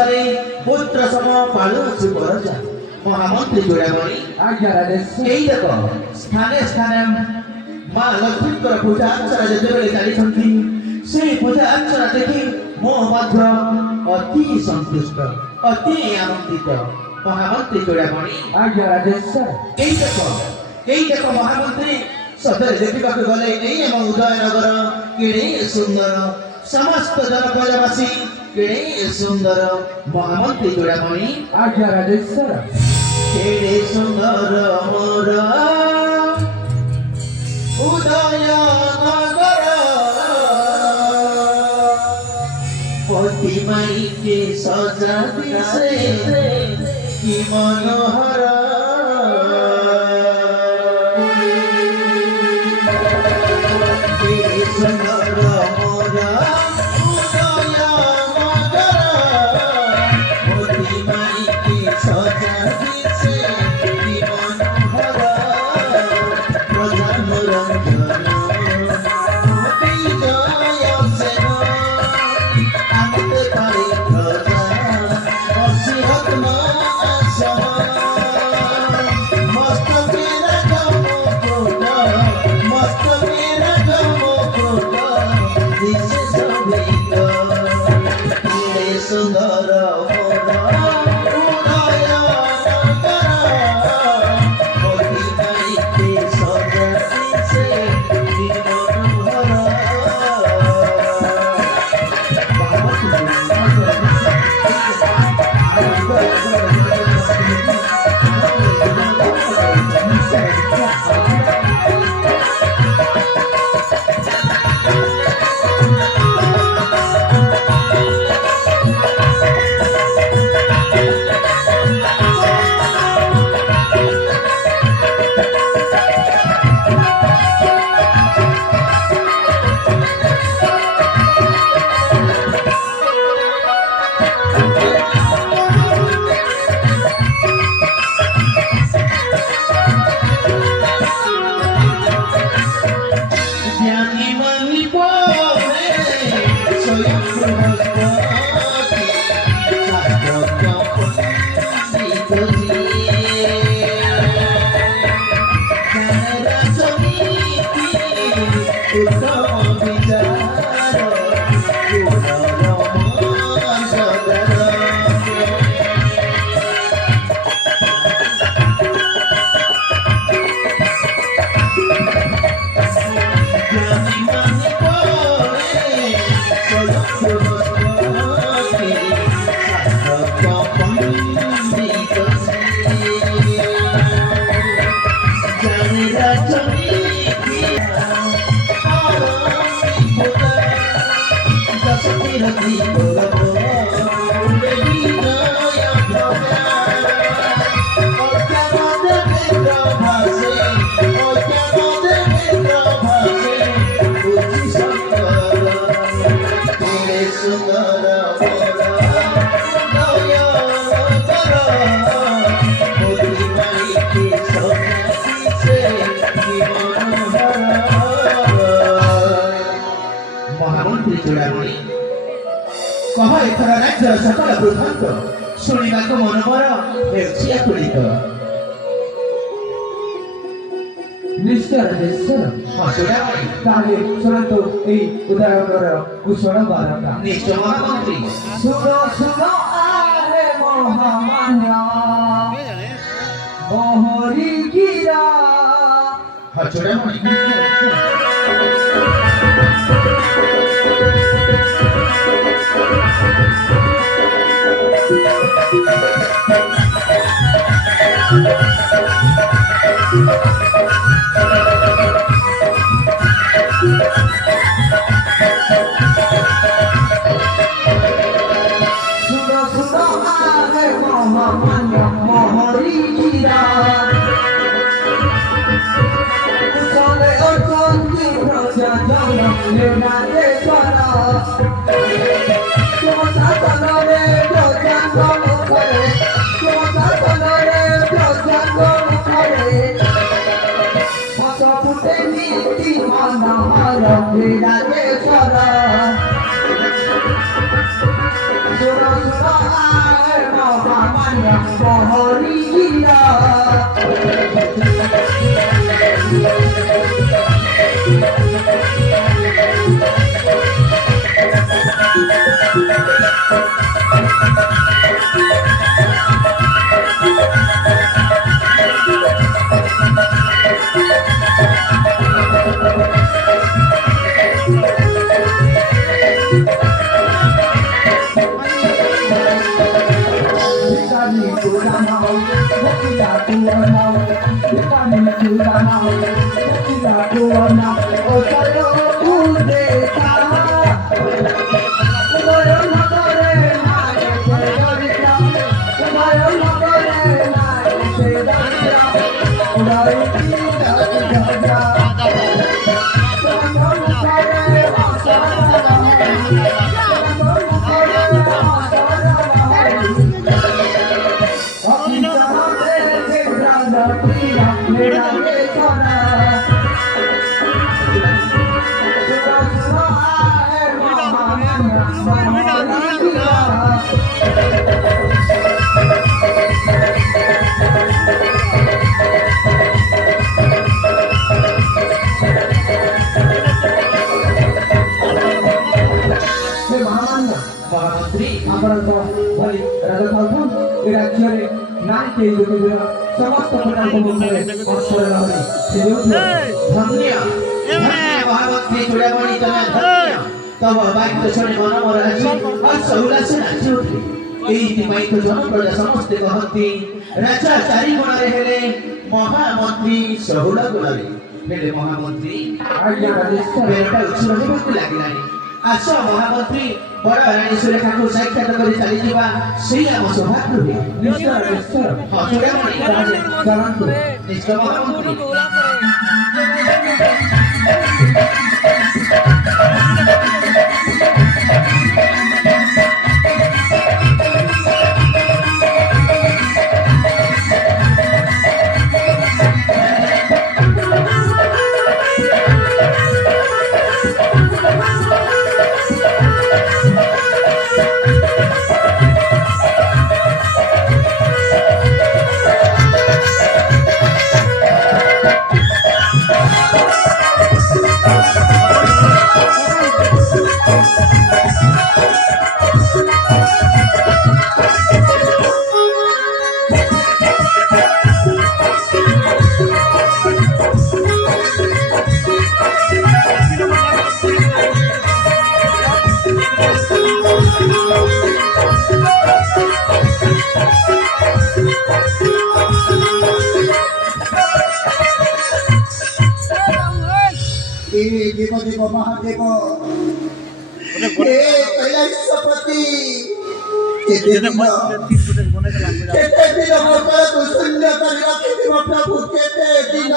अनुसारे पुत्र सम पालुछि परजा महामंत्री जोड़ामणि आज्ञा राजेश यही देख स्थाने स्थाने माँ लक्ष्मी पूजा अर्चना जिते चली से पूजा अर्चना देखी मो अति संतुष्ट अति आनंदित महामंत्री जोड़ामणि आज्ञा राजेश यही देख महामंत्री सतरे देखा गले उदयनगर किणे सुंदर समस्त जनपदवासी किणे सुंदर महामंत्री जोड़ामणि आज्ञा राजेश किणे सुंदर मोर उदयनगर प्रतिमाई के सजा दिसे कि मनोहर कह एथर राज्य सकल वृद्धांत शुणा मनोबर हेउचियाकुलित निश्चय राजेश्वर ताले सुनतु ए उदयनगर कुशल बारका निश्चय महामंत्री सुनो सुनो आरे महामान्य मोहरी गिरा चूड़ामणि सुनो सुनो आरे महामान्य मोहरी गिरा कुशले अर्चन्ति प्रजा जन निर्णाते स्वरा तुम शासनरे प्रजांगन करे तुम शासनरे प्रजांगन करे पथ फुटे नीति मनोहर विराजेश्वर सुनो सुनो बहरिया महामंत्री समस्त धन्य महामंत्री चूड़ामणि तमे धन्य तब वाक्य शुणी मन मोर आज हर्ष उल्लास नाची उठे एइथिपाई तो जनप्रजा समस्ते कहती राजा चारि गुणरे हेले महामंत्री 16 गुणरे हेले महामंत्री बेरटा उछल हेबाकु लागिलानी आस महामंत्री बड़ रानी सुरेखा को साक्षात कर चली जीवा सेही आम सौभाग्य निश्चय हाँ चूड़ामणि निश्चय महामंत्री देव देव महादेव हे कैलासपति केते दिन मोकर तो सुंदर कर रखे प्रभु केते दिन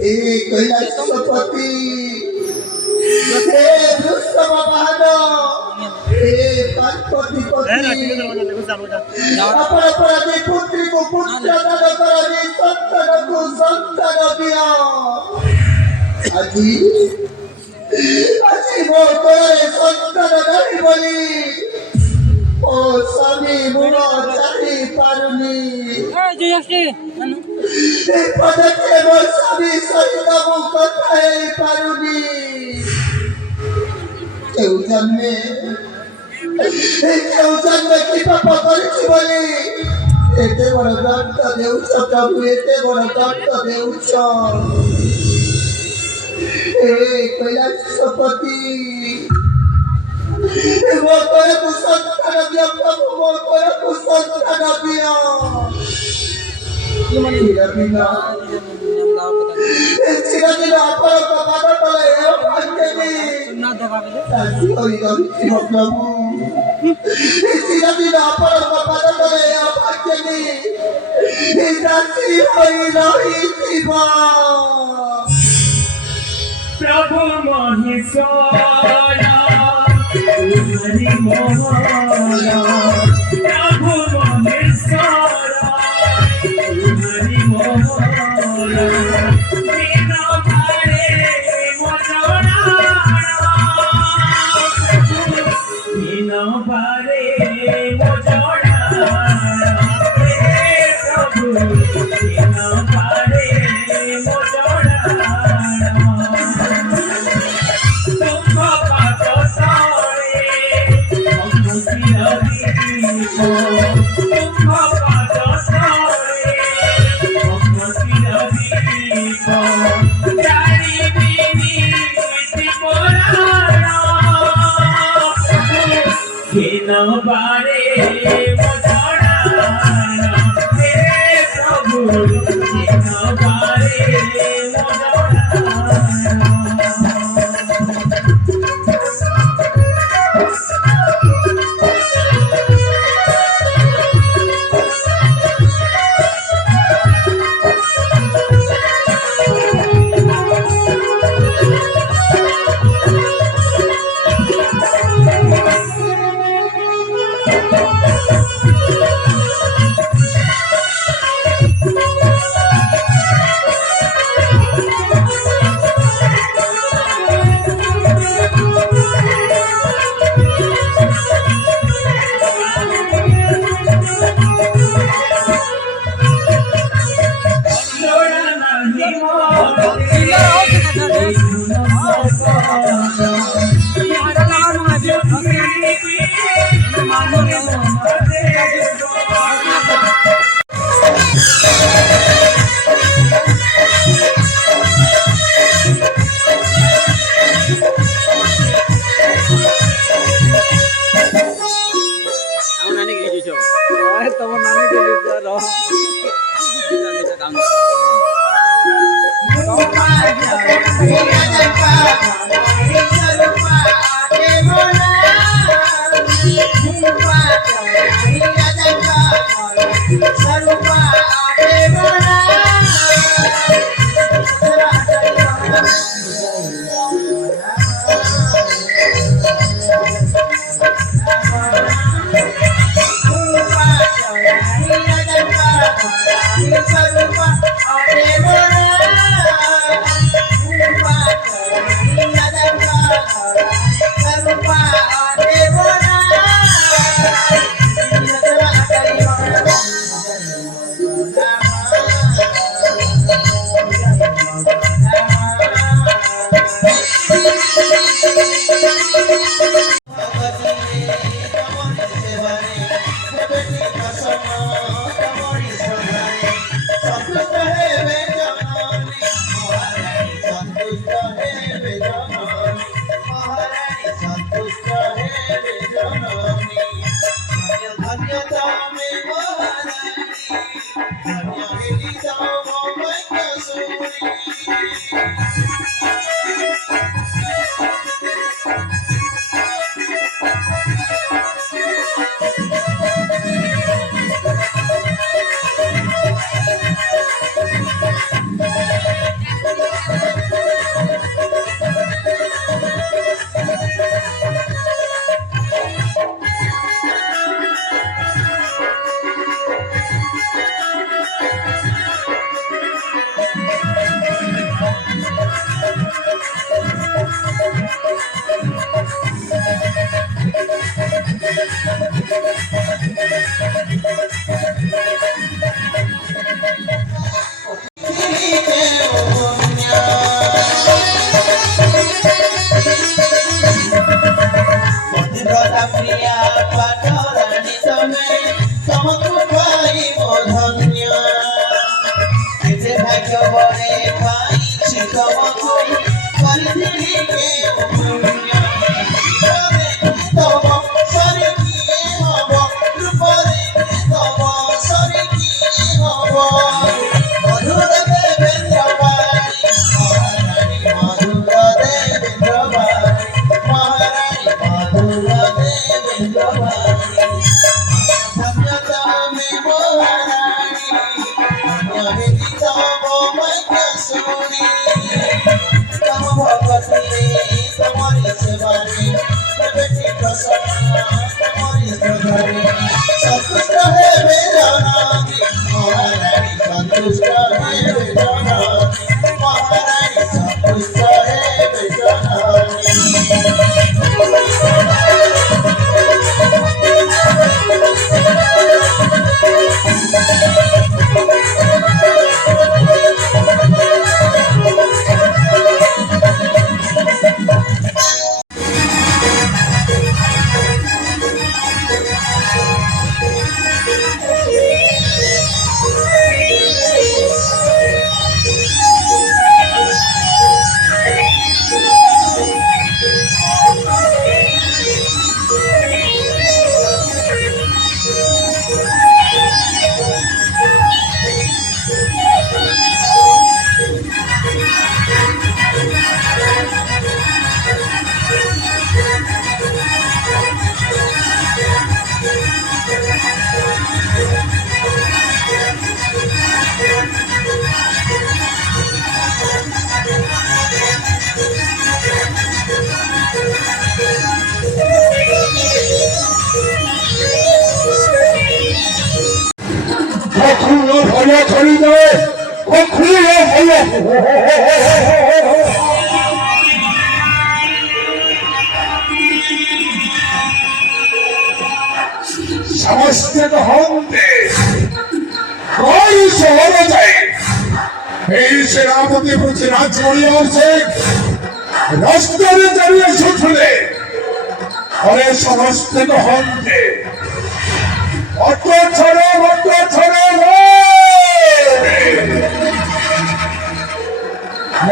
हे कैलासपति हे दुष्ट बाबान हे पार्वती पति अपन अपराधी पुत्री को पुत्र दान करनी संतान को संतान दिया আজি মো করে সন্তান নাই বলি ও স্বামী বুড়ো চারি পারুনি পদকে মো স্বামী সহিত মো কথাই পারুনি কেউ জানবে কি পাপ করেছি বলি এতে বড় দণ্ড দেউছ প্রভু এতে বড় দণ্ড দেউছ कैलासपति मोकर कुसंतान दिया प्रभु मोकर कुसंतान दिया चिरदिन अपन पाद तले भाग्यनी दासी होई रही प्रभु चिरदिन अपन पाद तले भाग्यनी दासी होई रही प्रभु महेश्वरा तुम्हारी मोहरा प्रभु महेश्वरा तुम्हारी मोहरा बिना भारे मोजोड़ा बिना भारे मोजोड़ा तुम पात सारे भगवती दीप तुम पात सारे भगवती दीप चारि बिनी पुराण केन बारे তোমার নানি কে দিতে রহ কাম Come on, শরীরে ও খুলে হলো সমস্ত হন্তে ওই শহরে যায় এই সেনাপতি পৃথ্বীরাজ মরিয়ম সিং রাষ্ট্রের দাঁড়িয়ে ছুটলে অরে সমস্ত হন্তে অত ছড়ে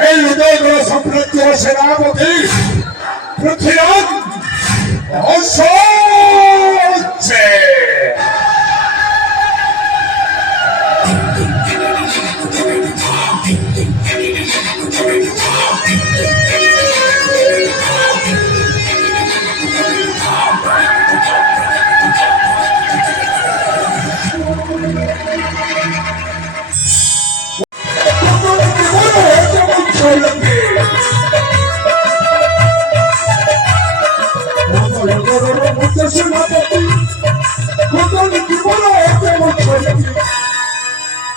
এই উদয়গুলো সম্পৃক্ত সেনাপতি পৃথ্বীরাজ হচ্ছে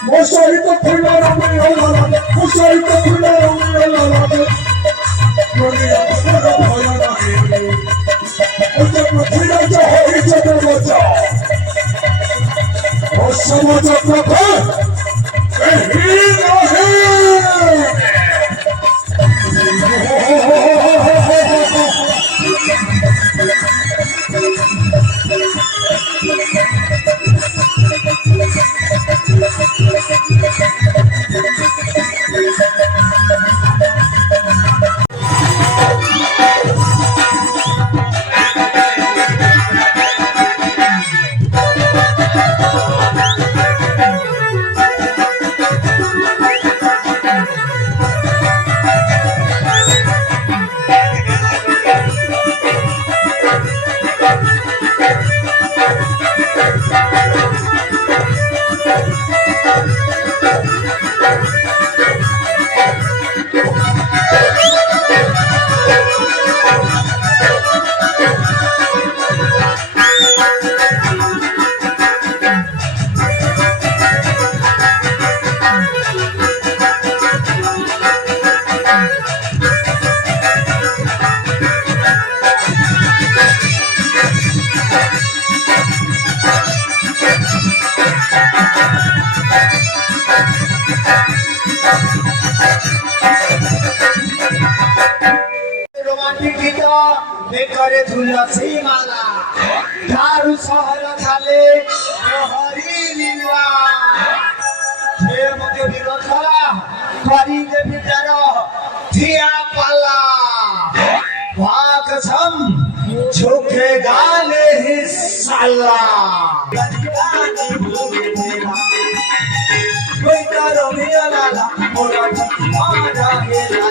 মশারিতে ফুলে রঙে লালাতে মশারিতে ফুলে রঙে লালাতে যদি আপনার ভয় লাগে ওতে পৃথিবীতে যে হয়েছে দেবতা ও সমাজ কথা এই নহে बेकरे तुलसी माला दारू सहर खाले हरि लीला जे मते विरोधला करी दे भितर थिया पाला भाग छम झुके गाले हिस्साला गदियानी भूगे देवा कोई करो मिला मोरा मारा गेला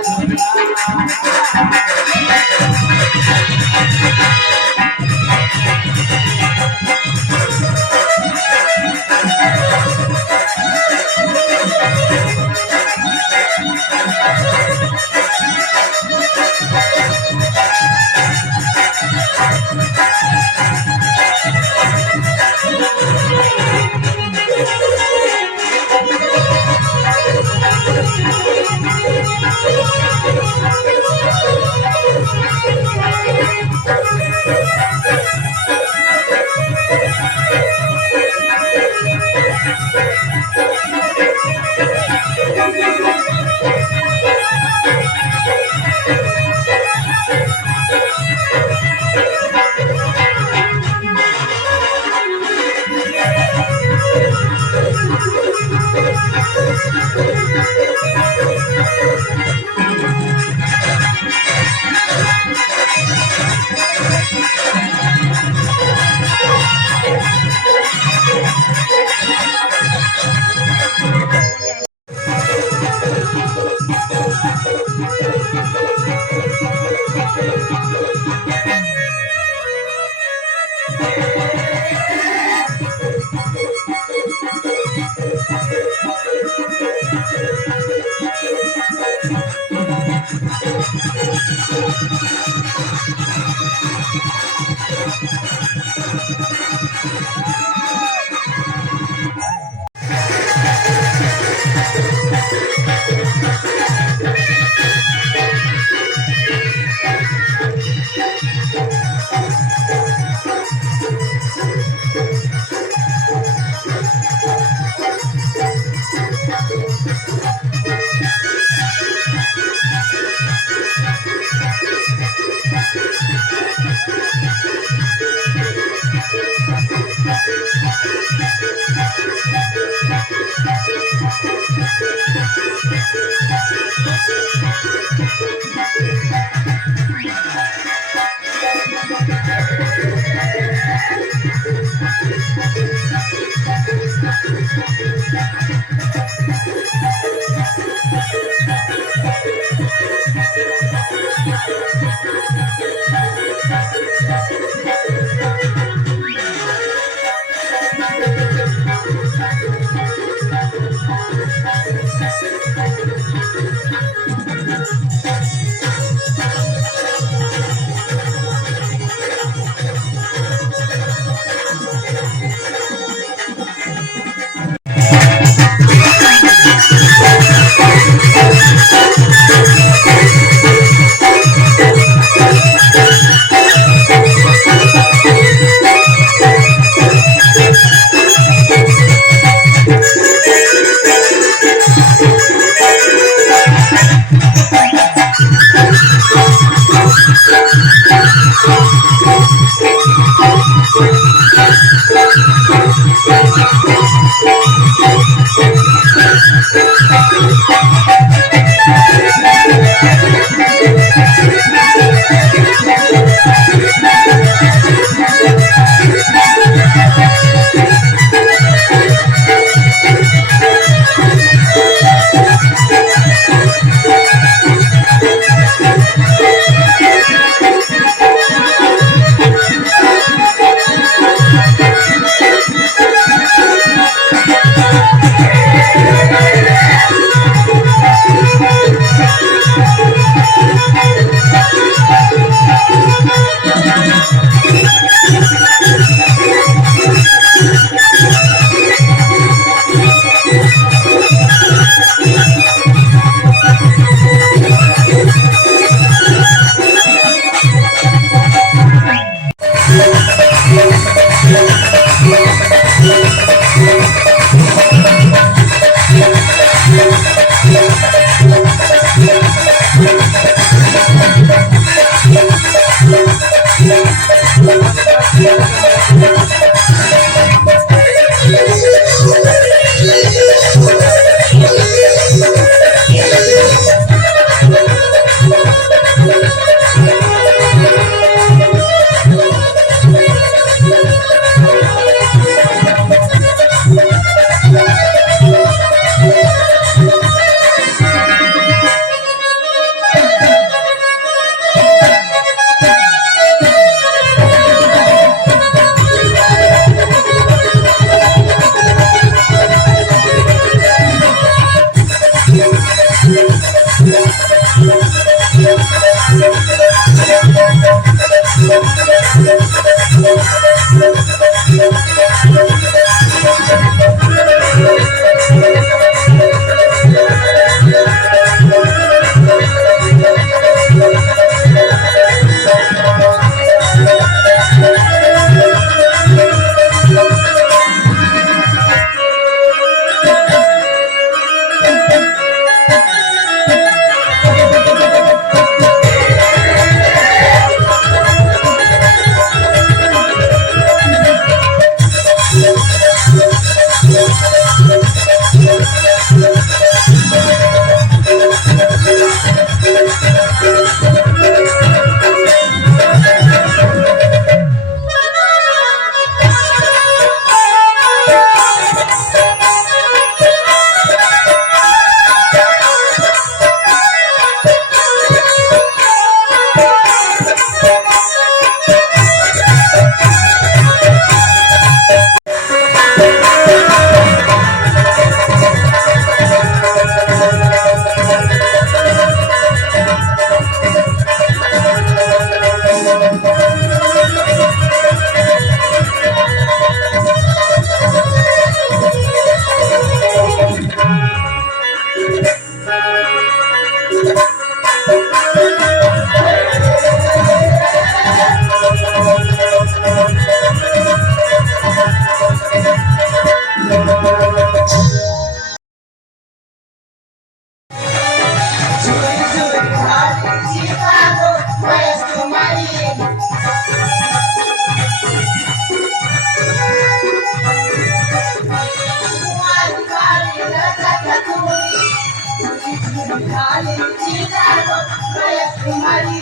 চিরাগো পায়েস তোমারি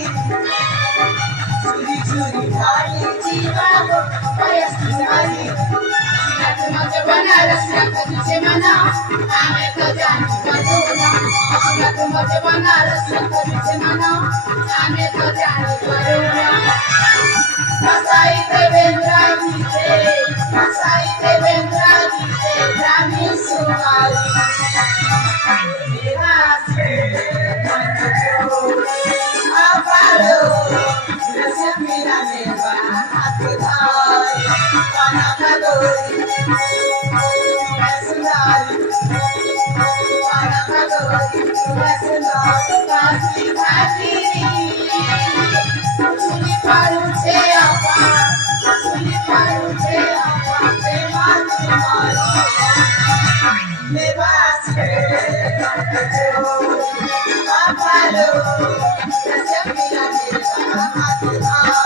চুরি চুরি খাই চিরাগো পায়েস তোমারি তোমাকে बनारस रख तुझे मना मैं तो जानू करूँगा तुम्हें बनारस रख तुझे मना मैं तो जानू करूँगा मसाई ते बेंद्रा गीते मसाई ते बेंद्रा गीते ग्रामीण सुमारी मेरा से आवारो जैसे मिला मेरा हाथ धार पाना भगोरी सुनारी पाना भगोरी सुनारी काशी काशी चुली पारू छे आपा चुली पारू छे आपा प्रेमान तुम्हारी मेवास के आपा लो जैसे मिला मेरा हाथ धार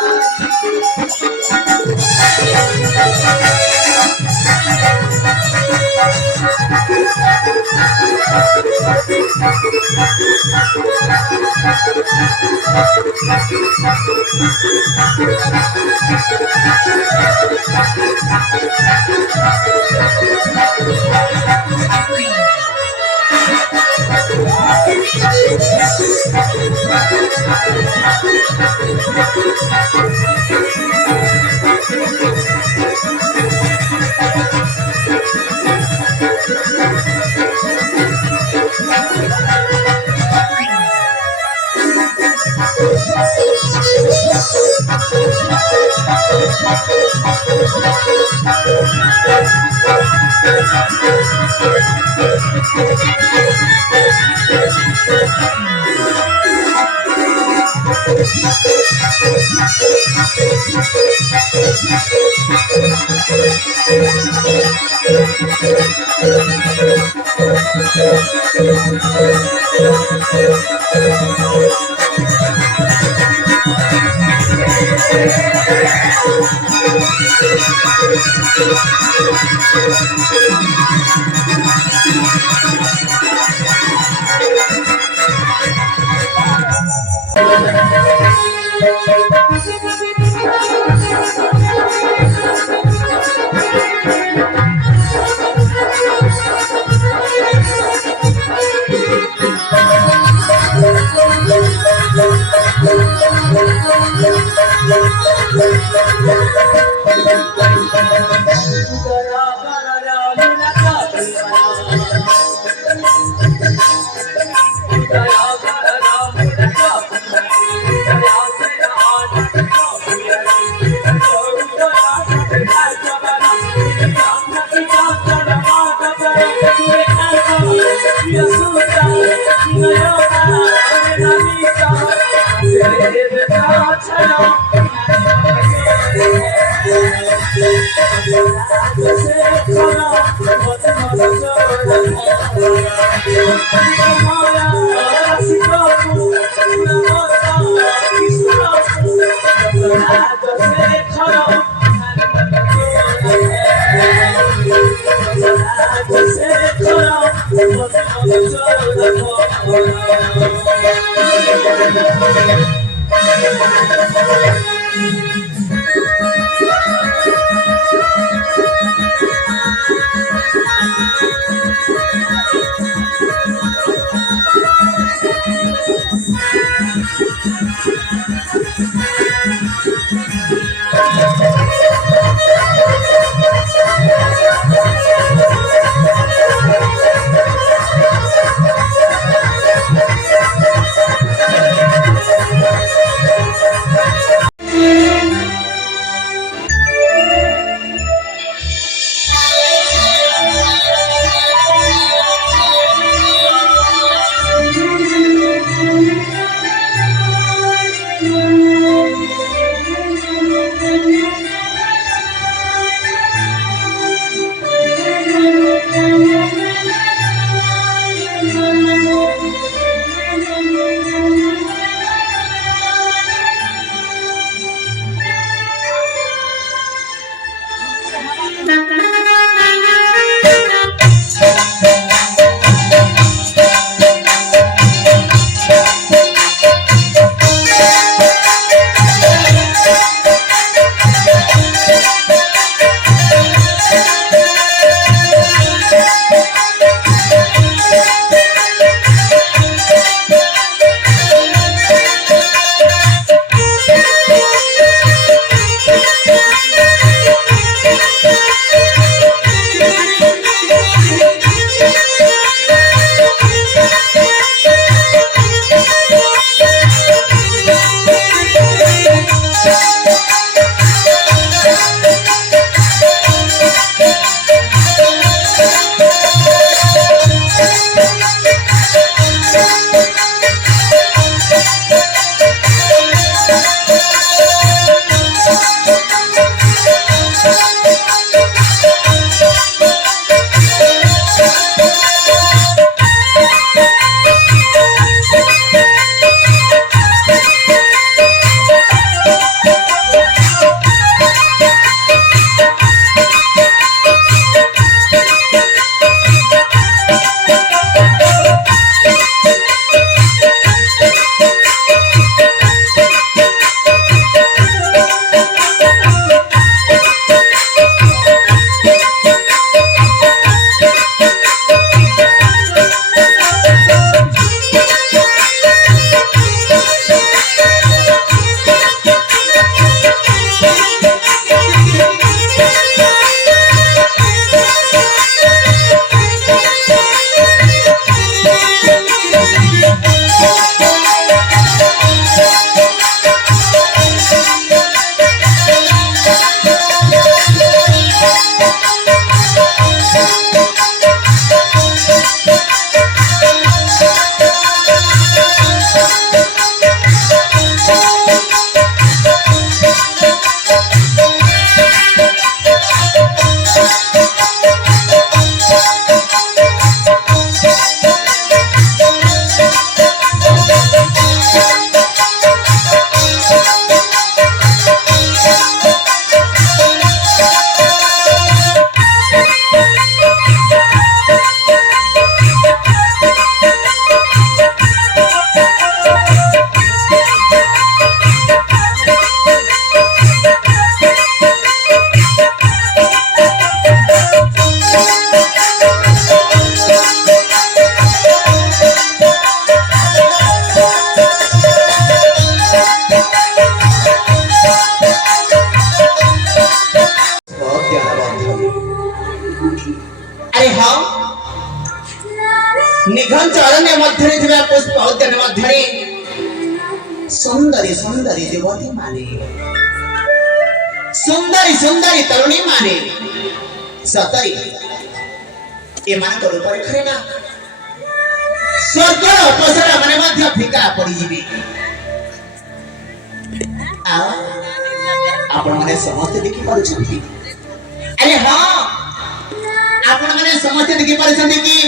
सुंदरी सुंदरी युवती माने सुंदरी सुंदरी तरुणी माने सतरी एमानकर रूपरे खरे ना स्वर्गर अपसरा माने मध्य फिका पड़ी जीवी आपण माने समस्त देखि पारुछंती अरे हां आपण माने समस्त देखि पारुछंती कि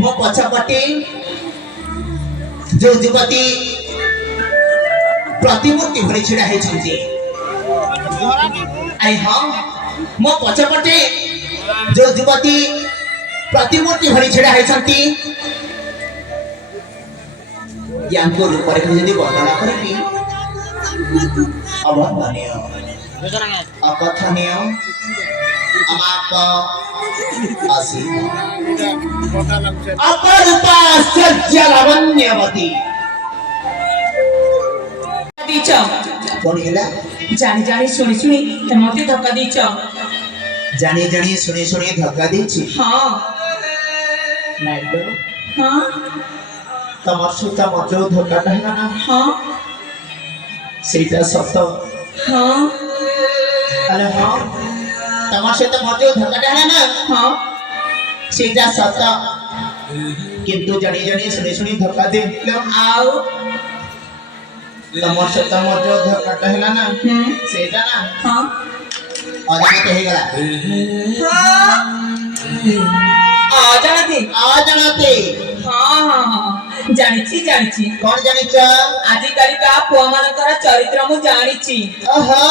मो पछपटे जो युवती प्रतिमूर्ति भरी छिड़ा है छंती अरे हां मो पछपटे जो युवती प्रतिमूर्ति भरी छिड़ा है छंती यांको रूपरे यदि वर्णना करबी अवर्णनीय अकथनीय अमाप आसी अपरूपा सज्ज लावण्यवती दीच कौन हेला जानी जानी सुनी सुनी मते धक्का दीच जानी जानी सुनी सुनी धक्का देछि हाँ नाइट हाँ तमर सुता मजो धक्का कहना ना हाँ सेटा सत्य हाँ अरे हां तमर सुता मजो धक्का कहना ना हाँ सेटा सत्य किंतु जानी जानी सुनी सुनी धक्का दे आओ तमर सुता मजो धक्का कहना ना सेटा ना हाँ अजानते हे गला अजानते हाँ हाँ हाँ जानिछि जानिछि कौन जानिछ आजिकाली का पुआ मानकर चरित्र मु जानिछि ओहो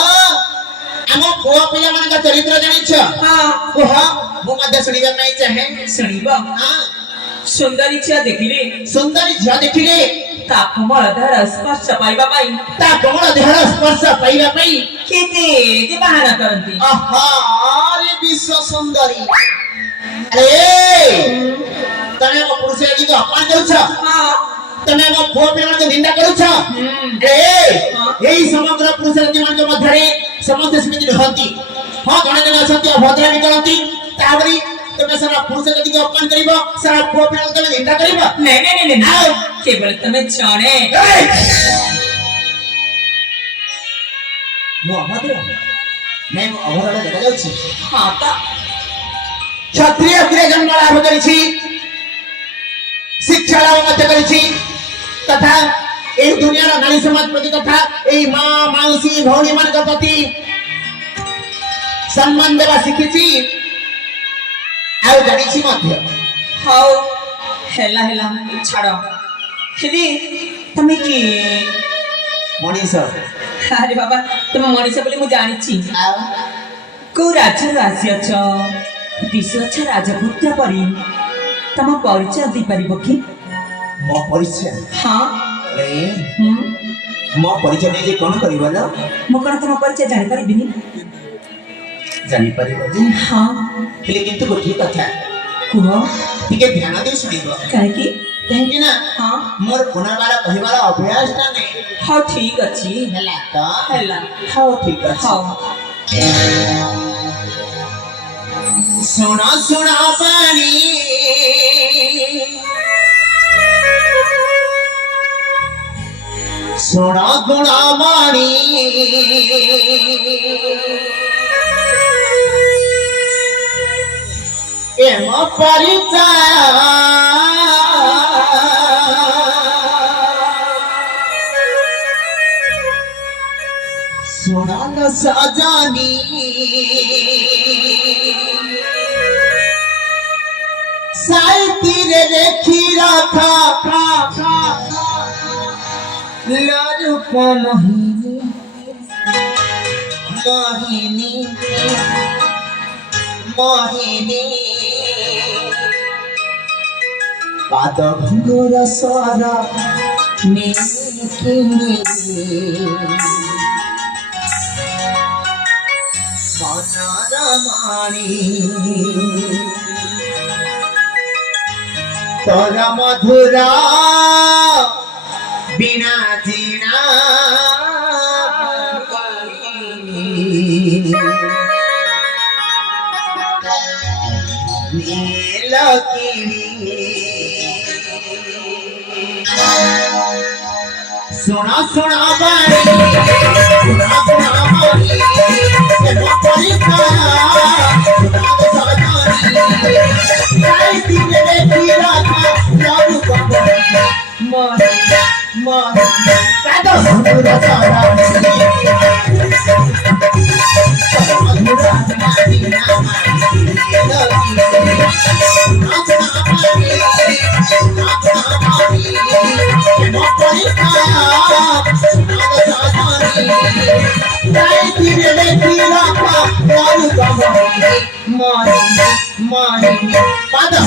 हम पुआ पिला मन का चरित्र जानिछ हाँ ओहो मु मध्य सुनिबा नै चाहे सुनिब हां सुंदरी छिया देखिले सुंदरी झिया देखिले ता कोमल धर स्पर्श पाइबा पाई ता कोमल देहर स्पर्श पाइबा पई केते जे बहाना करंती आहा अरे विश्व सुंदरी अरे तने मो पुरुष जी को अपमान करू छ हाँ तने मो पुआ पिला मन निंदा करू छ ए एई समग्र पुरुष जी मन मध्यरे समस्त समिति रहंती हां गणे जन असंती अभद्र निकलंती ताबरी तमे सारा पुरुष जी को अपमान करिवो सारा पुआ पिला तमे निंदा करिवो नहीं नहीं नहीं नहीं केवल तमे जाने मो अभद्र मैं मो अभद्र देखा जाउछि हाँ ता क्षत्रिय क्रिया जन्म लाभ करिछि शिक्षा लाभ मध्य करिछि तथा ए दुनिया रा नारी समाज प्रति तथा ए मां माउसी भौणी मान के प्रति सम्मान देवा शिखिछि आ जानिछि मध्य हाउ हेला हेला छाड़ो हेली तमे की मनीष अरे बाबा तमे मनीष बोली मु जानिछि आ को राज्य राज्य छ विश्व छ राजपुत्र परी तम परिचय दी परिबो की मो परिचय हाँ रे मो परिचय नै जे कोन करिवला मु कण तम परिचय जानि परिबिनी जानि परिबो जे हाँ लेकिन तो गोटी कथा कुह ठीक है ध्यान दे सुनिबो काहे की कहीं ना हाँ मोर पुनर्बार कहिबार अभ्यास ना नै हाँ ठीक अछि ହେଲା ତ हेला ହଉ ଠିକ ଅଛି हाँ सुन सुन पानी सुन गुण मानी एम परिचय सुन सजानी साइतीरे देखी रखा लारूप मोहिनी मोहिनी मोहिनी पाद भंगुर स्वर मेकिनी मनरमाणी तोर मधुरा बिना जीना नीलकिनी सोना सोना बारी सोना सोना बारी ये मोरी खाया सोना तो सजानी काय दिन रे पीरा का लाडू बाबा मन मन कादो सुंदर सारा Pada